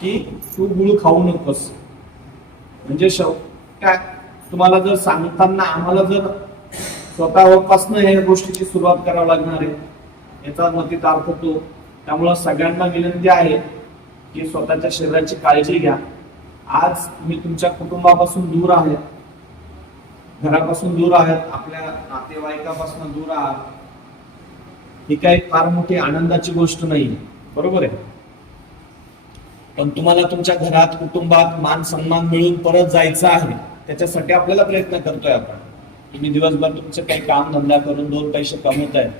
की तू गुळ खाऊ नकोस. म्हणजे शव काय? तुम्हाला जर सांगताना आम्हाला जर स्वतःपासून या गोष्टीची सुरुवात करावी लागणार आहे याचा मतीत अर्थ होतो त्यामुळं सगळ्यांना विनंती आहे की स्वतःच्या शरीराची काळजी घ्या. आज तुम्ही तुमच्या कुटुंबापासून दूर आहात घरापासून दूर आहात आपल्या नातेवाईकापासून दूर आहात. ही काही फार मोठी आनंदाची गोष्ट नाही बरोबर आहे? पण तुम्हाला तुमच्या घरात कुटुंबात मान सन्मान मिळून परत जायचं आहे त्याच्यासाठी आपल्याला प्रयत्न करतोय आपण. तुम्ही दिवसभर तुमचं काही काम धंदा करून दोन पैसे कमवत आहे.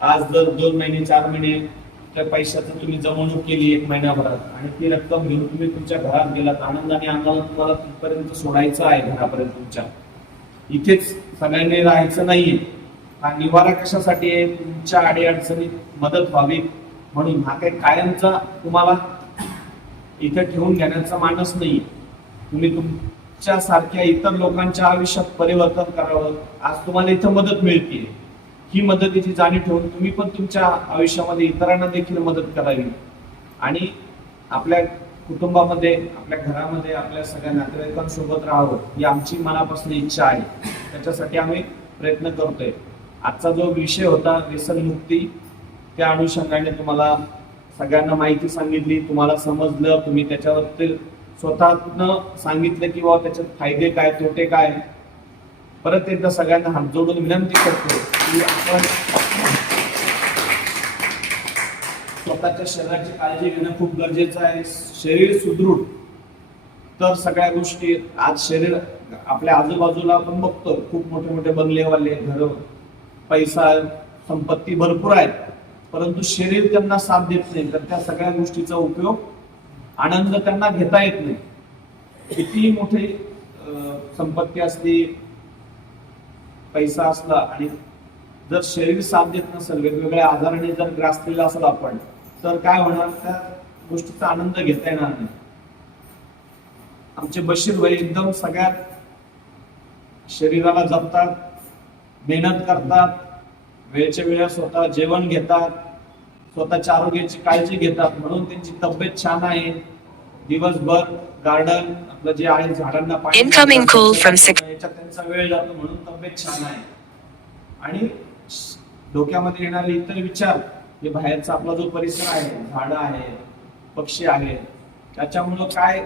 आज जर दोन महिने चार महिने त्या पैशाचं तुम्ही जमवणूक केली एक महिन्याभरात आणि ती रक्कम घेऊन तुम्ही तुमच्या घरात गेलात आनंदाने आम्हाला तुम्हाला तिथपर्यंत सोडायचं आहे घरापर्यंत तुमच्या. इथेच सगळ्यांनी राहायचं नाहीये. हा निवारा कशासाठी आहे? तुमच्या अडीअडचणीत मदत व्हावी. म्हणून हा काही कायमचा तुम्हाला इथे ठेवून घेण्याचा मानस नाही तुम्ही तुमच्या सारख्या इतर लोकांच्या आयुष्यात परिवर्तन करावं. आज तुम्हाला इथं मदत मिळते ही मदतीची जाणीव ठेवून तुम्ही पण तुमच्या आयुष्यामध्ये इतरांना देखील मदत करावी. आणि आपल्या कुटुंबामध्ये आपल्या घरामध्ये आपल्या सगळ्या नातेवाईकांसोबत राहावं ही आमची मनापासून इच्छा आहे. त्याच्यासाठी आम्ही प्रयत्न करतोय. आजचा जो विषय होता व्यसनमुक्ती त्या अनुषंगाने तुम्हाला सगळ्यांना माहिती सांगितली तुम्हाला समजलं तुम्ही त्याच्यावरती स्वतःनं सांगितलं की बाबा त्याच्यात फायदे काय तोटे काय? परत एकदा सगळ्यांना हात जोडून विनंती करतो की आपण स्वतःच्या शरीराची काळजी घेणं खूप गरजेचं आहे. शरीर सुदृढ. तर सगळ्या गोष्टी आज शरीर आपल्या आजूबाजूला आपण बघतो खूप मोठे मोठे बंगलेवाले घर पैसा संपत्ती भरपूर आहेत. परंतु शरीर त्यांना साथ देत नाही तर त्या सगळ्या गोष्टीचा उपयोग आनंद त्यांना घेता येत नाही. कितीही मोठी संपत्ती असली पैसा असला आणि जर शरीर साथ देत नसेल वेगवेगळ्या आजाराने जर ग्रासलेला असेल आपण तर काय होणार? त्या गोष्टीचा आनंद घेता येणार नाही. आमचे बशीर भाई एकदम सगळ्यात शरीराला जपतात मेहनत करतात वेळच्या वेळा स्वतः जेवण घेतात स्वतःच्या आरोग्याची काळजी घेतात म्हणून त्यांची तब्येत छान आहे. दिवसभर गार्डन आपलं जे आहे झाडांना पाणी त्यांचा वेळ जातो म्हणून तब्येत छान आहे. आणि डोक्यामध्ये येणारे इतर विचार हे बाहेरचा आपला जो परिसर आहे झाडं आहे पक्षी आहे त्याच्यामुळं काय